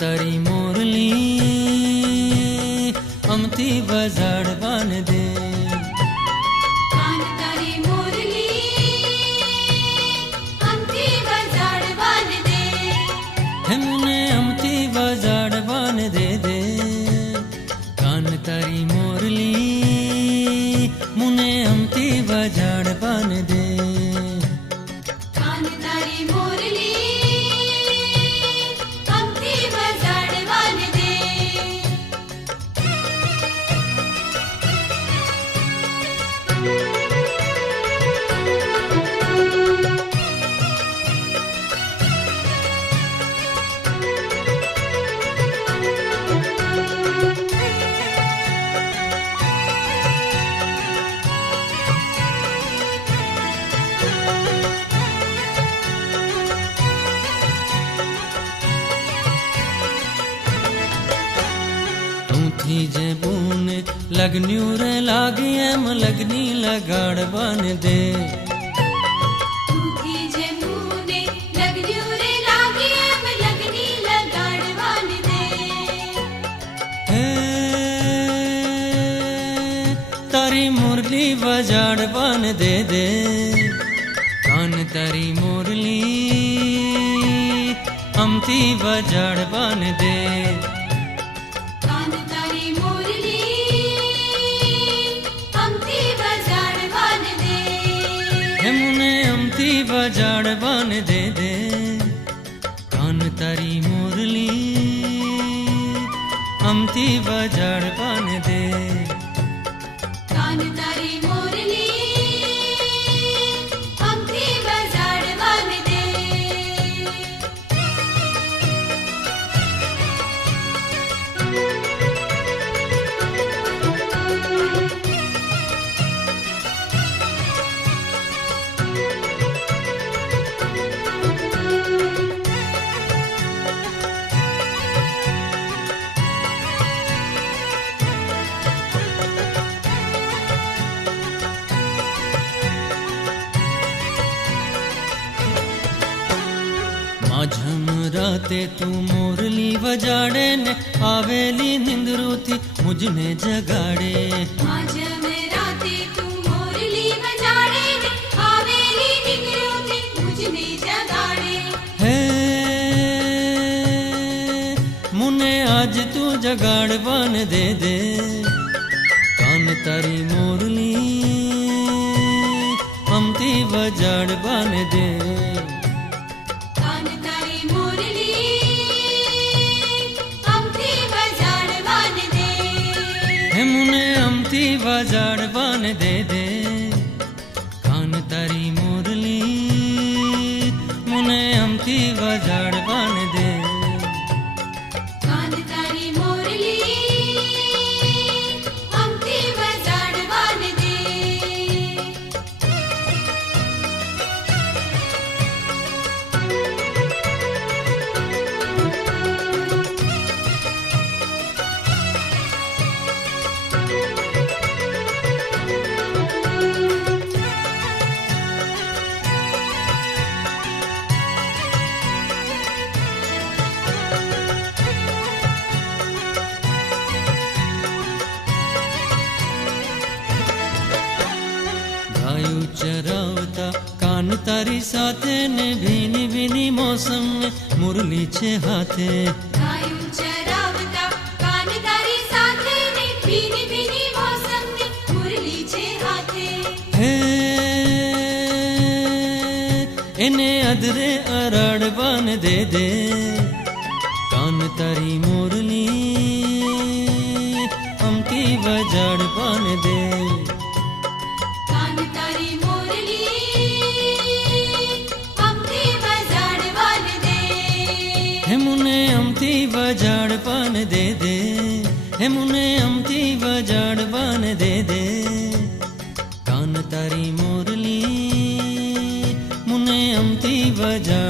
तारी मोरली अमती बजाड़ बान दे। कान तारी मोरली अमती बजाड़ बान दे। है मुने अमती बजाड़ बान दे दे। कान तारी मोरली मुने अमती बजाड़ बान दे। कान तारी मोरली अमती बजाड़ बान दे। थी जे बूने लगन्यू रे लागी एम लगनी लगाड़ बान दे। तूथी जे मुने लगन्यू रे लागी एम लगनी लगाड़ बान दे। हे तारी मुरली बजाड़ बान दे दे। कान तारी मुरली अमती बजाड़ बान दे। कान तारी मोरली अमती बजाड़ बान दे। हे मुने अमती बजाड़ बान दे दे। कान तारी मुरली अमती बजाड़ बान दे। कान तारी मोरली अमती बजाड़ बान दे। माझम राते तू मोरली बजाड़े ने आवेली निंदरू थी मुझने जगाड़े। माझ्या में राते तू मोरली बजाड़े ने आवेली निगरू थी मुझने जगाड़े। हे मुने आज तू जगाड़ बान दे दे। कान तारी मोरली अमती बजाड़ बान दे। कान तारी मोरली अमती बजाड़ बान दे। हे मुने अमती बजाड़ बान दे दे। कान तारी मोरली मुने अमती बजाड़ बान दे। कान तारी मोरली अमती बजाड़ बान दे। गायु चरावता कान तारी साथे ने भीनी भीनी मौसम में मुरली छे हाथे। गायूं चरावता कान तारी साथे ने भीनी भीनी मौसम में मुरली छे हाथे। हे इने अदरे अराड़ बान दे दे। कान तारी मोरली अमती बजाड़ बान दे। कान तारी मोरली अमती बजाड़ बान दे। हे मुने अमती बजाड़ बान दे दे। हे मुने अमती बजाड़ बान दे दे। कान तारी मोरली मुने अमती बजाड़